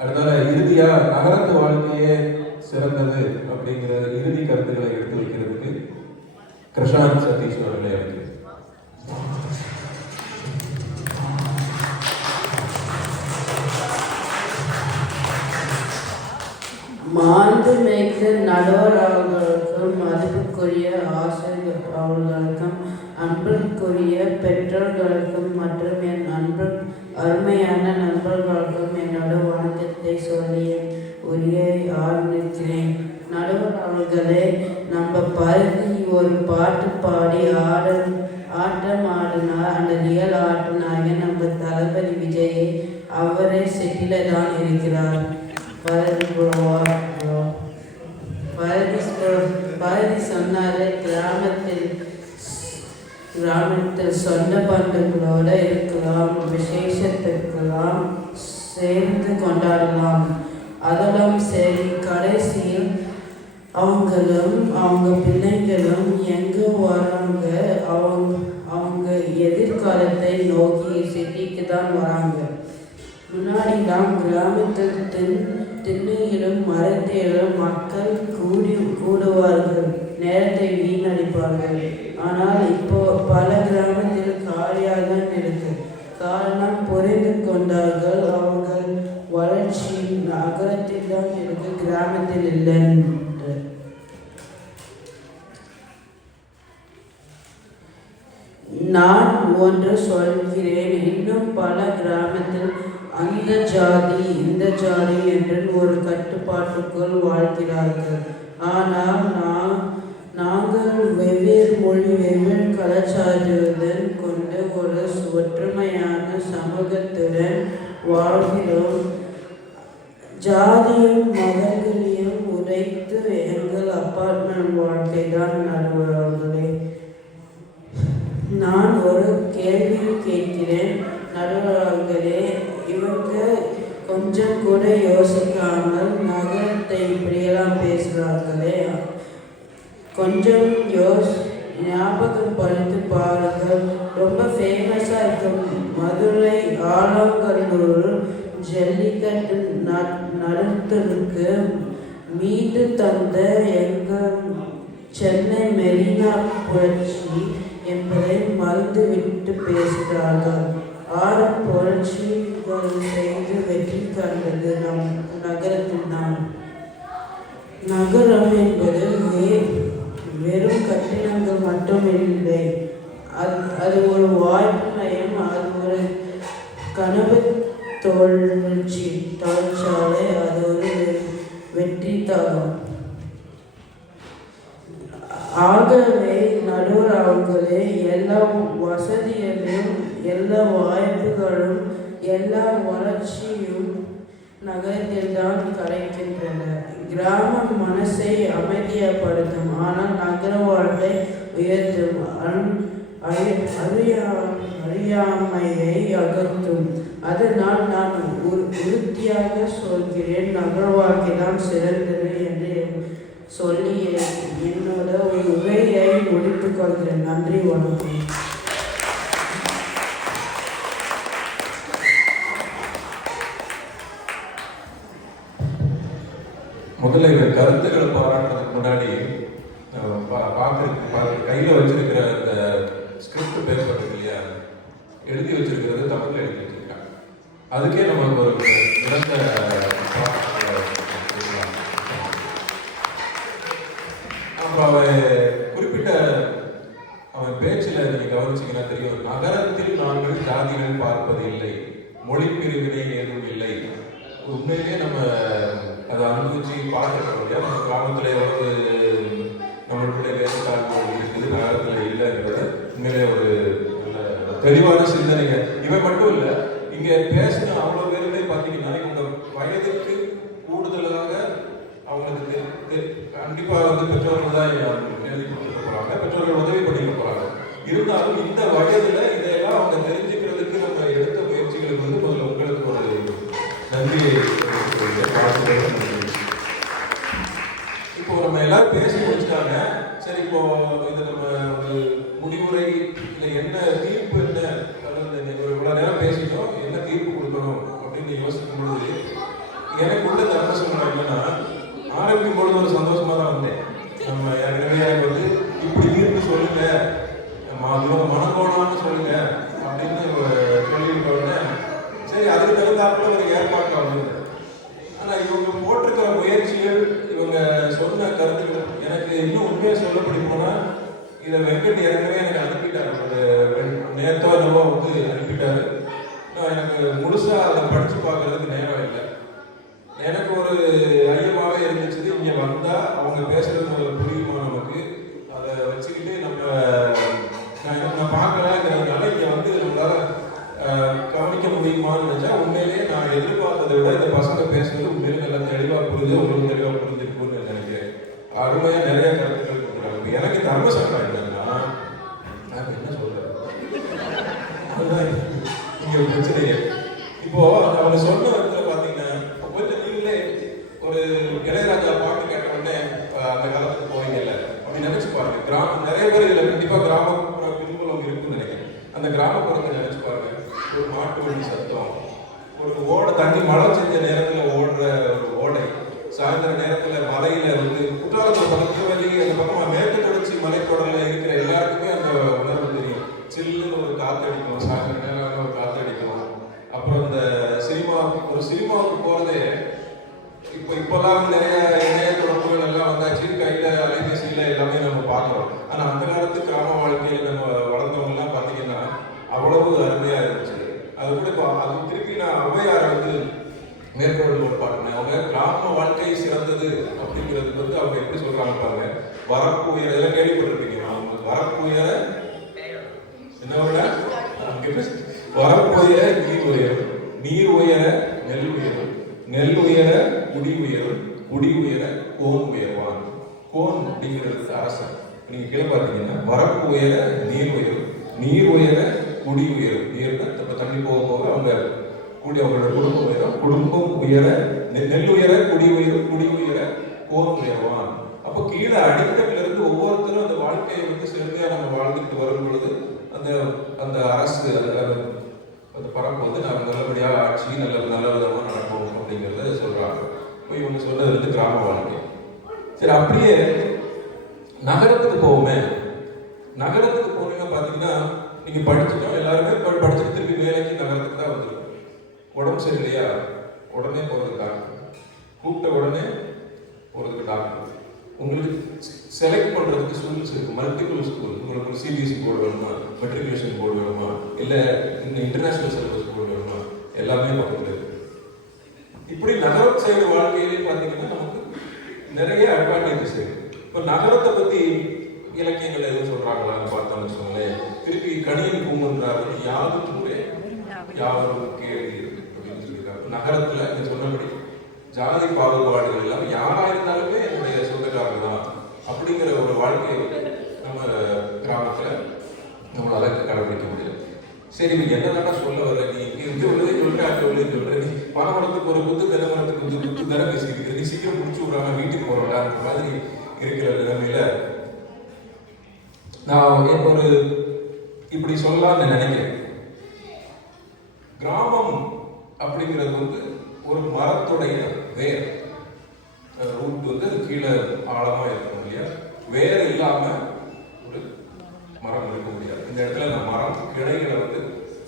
அடுத்தால இறுதியா நகரத்து வாழ்க்கையே சிறந்தது அப்படிங்கிற இறுதி கருத்துக்களை எடுத்து வைக்கிறதுக்கு கிருஷாந்த் சதீஷ் அவர்களை அழைக்கிறேன். மாண்புமிகு நடுவர் அவர்களுக்கும் மதிப்புக்குரிய ஆசிரியர் அவர்களுக்கும் அன்பிற்குரிய பெற்றோர்களுக்கும் மற்றும் என் அருமையான நண்பர்களுக்கும் என்னோட வணக்கத்தை சொல்லி உரையை ஆரம்பிக்கிறேன். நடுவர் அவர்களே, நம்ம பருதி ஒரு பாட்டு பாடி ஆட்டம் ஆடினார். அந்த ரியல் ஆட்டினாங்க நம்ம தளபதி விஜய். அவரே செட்டில தான் இருக்கிறார். பருதி சொன்னாரு, கிராமத்தில் சொந்த பந்துகளோடு இருக்கலாம், விசேஷத்திற்கெல்லாம் சேர்ந்து கொண்டாடலாம். அதெல்லாம் சரி. கடைசியில் அவங்களும் அவங்க பிள்ளைங்களும் எங்கே வராங்க? அவங்க எதிர்காலத்தை நோக்கி சிட்டிக்கு தான் வராங்க. முன்னாடிலாம் கிராமத்தில் திண்ணையிலும் மரத்திலும் மக்கள் கூடுவார்கள், நேரத்தை வீணடிப்பார்கள். ஆனால் இப்போ பல கிராமத்தில் காலியாக தான் இருக்கு. காரணம் புரிந்து கொண்டார்கள், அவர்கள் வளர்ச்சி நகரத்தில் தான் இருக்கு, கிராமத்தில் இல்லை என்று. நான் ஒன்று சொல்கிறேன், இன்னும் பல கிராமத்தில் அந்த ஜாதி இந்த ஜாதி என்று ஒரு கட்டுப்பாட்டுக்குள் வாழ்கிறார்கள். ஆனால் நாங்கள் வெவ்வேறு மொழி வெவ்வேறு கலாச்சாரத்துடன் கொண்டு ஒரு ஒற்றுமையான சமூகத்துடன் வாழ்கிறோம். ஜாதியும் மதங்களையும் உடைத்து எங்கள் அப்பார்ட்மெண்ட் வாழ்க்கை தான் நடுவர்களே. நான் ஒரு கேள்வி கேட்கிறேன் நடுவர்களே, இவங்க கொஞ்சம் கூட யோசிக்காமல் நகரத்தை இப்படியெல்லாம் பேசுகிறார்களே, கொஞ்சம் ஞாபகம் படுத்தி பாருங்கள். ரொம்ப ஃபேமஸாக இருக்கும் மதுரை ஆலங்கல்லூர் ஜல்லிக்கட்டு நடத்துறதுக்கு மீது தந்த எங்கள் சென்னை மெரினா புரட்சி என்பதை மறந்துவிட்டு பேசுகிறார்கள். 6 புரட்சிகள் செய்து வெற்றி கண்டது நம் நகரத்தில் தான். நகரம் என்பது வெறும் கட்டிடங்கள் மட்டும் இல்லை, அது ஒரு வாய்ப்பு மையம், அது ஒரு கனவு தொழிற்சாலை, அது ஒரு வெற்றி தளம். ஆகவே நடுவர் அவர்களே, எல்லா வசதிகளும் எல்லா வாய்ப்புகளும் எல்லா வளர்ச்சியும் நகரத்தில் தான் கிடைக்கின்றன. கிராமம் மனசை அமைதியப்படுத்தும், ஆனால் நகர வாழ்க்கை உயர்த்தும், அறியாமையை அகற்றும். அதனால் நான் உறுதியாக சொல்கிறேன், நகர வாழ்க்கை தான் சிறந்தது என்று சொல்லி என்னோட ஒரு உரையை முடித்துக் கொள்கிறேன். நன்றி, வணக்கம். முதல்ல இந்த கருத்துக்களை பாராட்டுறதுக்கு முன்னாடி கையில் வச்சிருக்கிற இந்த ஸ்கிரிப்ட் பேப்பர் இருக்கு இல்லையா, எழுதி வச்சிருக்கிறது தமிழில் எழுதி வச்சிருக்காங்க. அதுக்கே நமக்கு ஒரு இழந்த அப்புறம் அவன் பேச்சில் நீங்க கவனிச்சீங்கன்னா தெரியும், நகரத்தில் நாங்கள் ஜாதிகள் பார்ப்பது இல்லை, மொழி பிரிவினை ஏதும் இல்லை. உண்மையிலேயே நம்ம அதை அனுபவிச்சு பார்த்துக்கிறோம் இல்லையா. நம்ம கிராமத்தில் எவ்வளவு நம்மளுடைய வேலைக்காரர்கள் இருக்குது, நகரத்தில் இல்லைங்கிறது உண்மையிலே ஒரு தெளிவான சிந்தனைங்க. இவை மட்டும் இல்லை, இங்கே பேசின அவ்வளோ பேருமே பார்த்தீங்கன்னா இவங்க வயதுக்கு கூடுதலாக அவங்களுக்கு கண்டிப்பாக பெற்றோர்கள் தான் எழுதி கொடுத்துட்டு போகிறாங்க, பெற்றோர்கள் உதவி பண்ணிட்டு போகிறாங்க. இருந்தாலும் இந்த வயதில் இதையெல்லாம் அவங்க தெரிஞ்சுக்கிறதுக்கு நம்ம எடுத்த முயற்சிகளுக்கு முதல்ல உங்களுக்கு ஒரு நன்றியை. இப்போ நம்ம எல்லாரும் பேசி முடிச்சுட்டாங்க. சரி, இப்போ இது நம்ம ஒரு முடிவுரை இல்லை, என்ன தீர்ப்பு, என்ன ஒரு இவ்வளோ நேரம் பேசிட்டோம், என்ன தீர்ப்பு கொடுக்கணும் அப்படின்னு யோசிக்கும் பொழுது எனக்குள்ள தன்மை சொல்கிறேன் என்னன்னா, ஆரம்பிக்கும் பொழுது ஒரு சந்தோஷமாக தான் வந்தேன். நம்ம ஏற்கனவே இப்படி தீர்ப்பு சொல்லுங்க, மனக்கோணம்னு சொல்லுங்க அப்படின்னு சொல்லியிருக்க உடனே சரி, அதுக்கு தகுந்தாப்புல ஒரு ஏற்பாடு வந்து. ஆனால் இவங்க போட்டிருக்கிற முயற்சிகள், இவங்க சொன்ன கருத்துக்கள் எனக்கு இன்னும் உண்மையாக சொல்ல பிடிக்கும்னா, இதை வெங்கட் ஏற்கனவே எனக்கு அனுப்பிட்டாரு, ஒரு நேத்தோ என்னவோ வந்து அனுப்பிட்டாரு. நான் எனக்கு முழுசா அதை படிச்சு பார்க்கறதுக்கு நேரம் இல்லை. எனக்கு ஒரு ஐயமாவே இருந்துச்சு, இங்க வந்தா அவங்க பேசுறது புரியுமா நமக்கு, அதை வச்சுக்கிட்டு நான் பார்க்கலாங்கிறதுனால இங்க வந்து நம்மளால கவனிக்க முடியுமான்னு நினைச்சா, உண்மையிலேயே நான் எதிர்பார்த்ததை விட இந்த பசங்க பேசுறது உண்மையிலே நல்லா தெளிவா புரிஞ்சு, உங்களுக்கு தெளிவா புரிஞ்சிருக்கும்னு நினைக்கிறேன். அருமையா நிறைய கருத்துக்கள் கொடுக்குறாங்க. எனக்கு தர்ம சங்கடம் என்னன்னா, நான் என்ன சொல்றேன், அதுதான் இங்க பிரச்சனையே. இப்போ அவங்க சொன்ன இடத்துல பாத்தீங்கன்னா, கொஞ்சம் நீங்களே ஒரு இளையராஜா பாட்டு கேட்ட உடனே அந்த காலத்துக்கு போவீங்கல்ல, அப்படி நினைச்சு பாருங்க. கிராமம் நிறைய பேர் இதுல கண்டிப்பா கிராமப்புற பின்புலம் இருக்குன்னு நினைக்கிறேன். அந்த கிராமப்புறத்தை நினைச்சு பாருங்க. ஒரு மாட்டு வண்டி சத்தம், ஒரு ஓடை தண்ணி மழை செஞ்ச நேரத்துல ஓடுற ஒரு ஓடை, சாயந்தர நேரத்துல மலையில வந்து குற்றாலத்துல பக்கத்துல வழி அந்த பக்கமா மேற்கு தொடர்ச்சி மலைத்தொடர்ல இருக்கிற எல்லாருக்குமே அந்த உணர்வு தெரியும். சில்லுன்னு ஒரு காத்தடிக்கும், சாயந்தர நேரம் ஒரு காத்தடிக்கும். அப்புறம் இந்த சினிமாவுக்கு போறதே இப்பெல்லாம் நிறைய இணைய தொடர்புகள் எல்லாம் வந்தாச்சு, கையில அலைபேசியில எல்லாமே நம்ம பார்க்கிறோம். ஆனா அந்த காலத்து கிராம வாழ்க்கையில நம்ம வளர்ந்தவங்க எல்லாம் பாத்தீங்கன்னா அவ்வளவு அருமையா இருந்துச்சு. அது கூட இப்போ அது திருப்பி நான் ஔவையாரை வந்து மேற்கொள்ள பாருங்க. அவங்க கிராம வாழ்க்கை சிறந்தது அப்படிங்கிறதுக்கு வந்து அவங்க எப்படி சொல்றாங்க பாருங்க. வரப்பு உயர, இதெல்லாம் கேள்விப்பட்டிருப்பீங்க. அவங்க வரப்பு உயர என்ன விட வரப்பு உயர நீர் உயரும், நீர் உயர நெல் உயரும், நெல் உயர குடி உயரும், குடி உயர கோன் உயர்வான். கோன் அப்படிங்கிறது அரசன். நீங்க கீழே பார்த்தீங்கன்னா வரப்பு உயர நீர் உயரும், நீர் உயர குடி உயரும். நீர்னா தண்ணி போக போக அவங்க கூடி அவங்களோட குடும்பம் உயரும், குடும்பம் உயர நெல் உயர குடி உயரும், குடி உயர கோன் உயர்வான். அப்போ கீழே அடித்தட்டில இருந்து ஒவ்வொருத்தரும் அந்த வாழ்க்கையை வந்து செழுமையா நம்ம வாழ்ந்துட்டு வரும் பொழுது அந்த அந்த அரசு அந்த பரப்பு வந்து நம்ம நல்லபடியாக ஆட்சி நல்ல விதமாக நடக்கும் அப்படிங்கிறத சொல்றாங்க. இப்போ இவங்க சொன்னது வந்து கிராம வாழ்க்கை. சரி, அப்படியே நகரத்துக்கு போவோமே. நகரத்துக்கு போனீங்கன்னா பாத்தீங்கன்னா, நீங்க படிச்சுட்டோம், எல்லாருமே படிச்சுட்டு திருப்பி வேலைக்கு நகரத்துக்கு தான் வந்துடும். உடம்பு சரியில்லையா உடனே போறதுக்கு டாக்டர், கூப்பிட்ட உடனே போறதுக்கு டாக்டர். உங்களுக்கு செலக்ட் பண்றதுக்கு ஸ்கூல்ஸ் இருக்கு, மல்டிபிள் ஸ்கூல். உங்களுக்கு ஒரு சிபிஎஸ்சி போர்டு வேணுமா, மெட்ரிகுலேஷன் போர்டு வேணுமா, இல்ல இன்டர்நேஷனல் சிலபஸ் போர்டு வேணுமா, எல்லாமே பக்கத்துல இருக்கு. இப்படி நகரம் சைடு வாழ்க்கையிலே பாத்தீங்கன்னா நமக்கு நிறைய அட்வான்டேஜஸ் இருக்கு. இப்ப நகரத்தை பத்தி இலக்கியங்கள் எதுவும் சொல்றாங்களான்னு பார்த்தோம்னு வச்சுக்கோங்களேன். திருப்பி கணியன் பூங்குன்றாரு, யாரும் ஊரே யாரும் கேள்வி இருக்கு அப்படின்னு சொல்லியிருக்காங்க. நகரத்துல நீங்க சொன்னபடி ஜாதி பாகுபாடுகள் எல்லாம் யாரா இருந்தாலுமே என்னுடைய சொந்தக்காரங்க தான் அப்படிங்கிற ஒரு வாழ்க்கையை நம்ம கிராமத்துல நம்மளால கடைபிடிக்க முடியல. சரி, நீ என்னதானா சொல்ல வர, நீ இங்க உள்ளதையும் சொல்ற, அங்க உள்ளதையும் சொல்ற, நீ பணமரத்துக்கு ஒரு குத்து, தென்னமரத்துக்கு குத்து தர பேசிக்கிட்டு, நீ சீக்கிரம் முடிச்சு விடாம வீட்டுக்கு போறோம்டா அந்த மாதிரி இருக்கிற நிலைமையில நான் ஒரு இப்படி சொல்லலாம்னு நினைக்கிறேன். கிராமம் அப்படிங்கிறது வந்து ஒரு மரத்துடைய வேர், ரூட் வந்து அது கீழே ஆழமா இருக்கும் இல்லையா. வேர் இல்லாம ஒரு மரம் இருக்க முடியாது. இந்த இடத்துல நான் மரம் கிளைகளை வந்து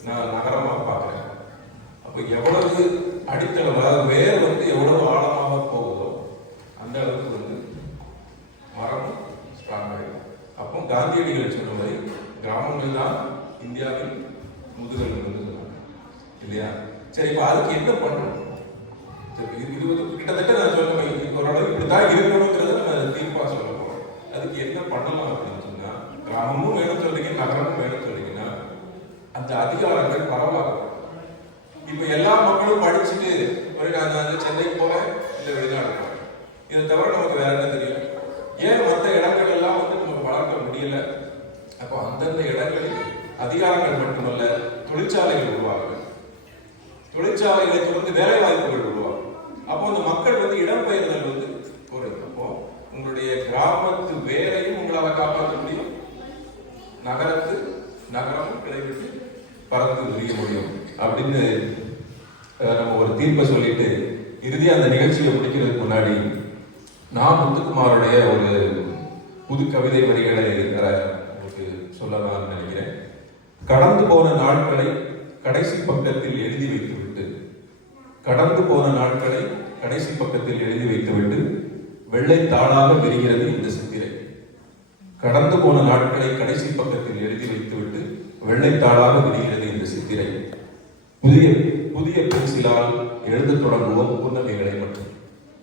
நான் நகரமா பார்க்கிறேன். அப்போ எவ்வளவு அடித்தளம், அதாவது வேர் வந்து எவ்வளவு ஆழமாக போகுதோ அந்த அளவுக்கு வந்து மரம் ஸ்ட்ராங் ஆகிடும். அப்போ காந்தியடிகள் சொன்ன மாதிரி கிராமங்கள் தான் இந்தியாவின் முதுகெலும்புன்னு சொன்னாங்க இல்லையா. சரி, இப்போ அதுக்கு என்ன பண்ணணும்? கிட்டத்தட்ட நான் சொல்லுவேன், ஓரளவு இப்படித்தான் இருக்கணுங்கிறத நம்ம தீர்ப்பா சொல்ல போறோம். அதுக்கு என்ன பண்ணலாம் அப்படின்னு சொன்னா, கிராமமும் வேணும் சொல்றீங்க, நகரமும் வேணும் சொல்றீங்கன்னா அந்த அதிகாரங்கள் பரவாயில்ல. இப்ப எல்லா மக்களும் படிச்சுட்டு நான் சென்னைக்கு போறேன், இல்ல வெளிநாடு போறேன், இதை தவிர நமக்கு வேற என்ன தெரியும்? ஏன் மற்ற இடங்கள் எல்லாம் வந்து நம்ம வளர்க்க முடியல? அப்போ அந்தந்த இடங்களில் அதிகாரங்கள் மட்டுமல்ல, தொழிற்சாலைகள் உருவாகுது. தொழிற்சாலைகளை தொடர்ந்து வேலை வாய்ப்புகள் உருவாகும். அப்போ அந்த மக்கள் வந்து இடம்பெயர்தல் வந்து குறையும். அப்போ உங்களுடைய கிராமத்து வேலையும் உங்களால் காப்பாற்ற முடியும், நகரமும் கிடைவிட்டு பறந்து விரிய முடியும் அப்படின்னு நம்ம ஒரு தீர்ப்பை சொல்லிட்டு இறுதியா அந்த நிகழ்ச்சியை முடிக்கிறதுக்கு முன்னாடி நான் முத்துக்குமாரோடைய ஒரு புது கவிதை வரிகளை உங்களுக்கு சொல்லலாம்னு நினைக்கிறேன். கடந்து போன நாட்களை கடைசி பக்கத்தில் எழுதி வைத்துவிட்டு, கடந்து போன நாட்களை கடைசி பக்கத்தில் எழுதி வைத்துவிட்டு வெள்ளை தாளாக விரிகிறது இந்த சித்திரை. கடந்து போன நாட்களை கடைசி பக்கத்தில் எழுதி வைத்துவிட்டு வெள்ளைத்தாளாக விடுகிறது இந்த சித்திரை. புதிய புதிய பென்சிலால் எழுதத் தொடங்குவோம் புன்னகைகளை மட்டும்.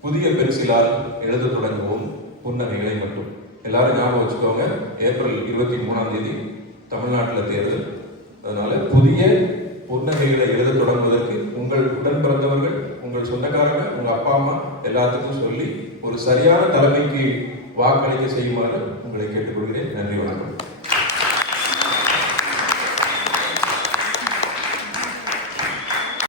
புதிய பென்சிலால் எழுத தொடங்குவோம் புன்னகைகளை மட்டும். எல்லாரும் ஞாபகம் வச்சுக்கோங்க, ஏப்ரல் 23 தமிழ்நாட்டில் தேர்தல். அதனால புதிய புன்னகைகளை எழுத தொடங்குவதற்கு உங்கள் உடன் பிறந்தவர்கள், உங்கள் சொந்தக்காரங்க, உங்க அப்பா அம்மா எல்லாத்துக்கும் சொல்லி ஒரு சரியான தலைமைக்கு வாக்களிக்க செய்யுமாறு உங்களை கேட்டுக்கொள்கிறேன். நன்றி, வணக்கம்.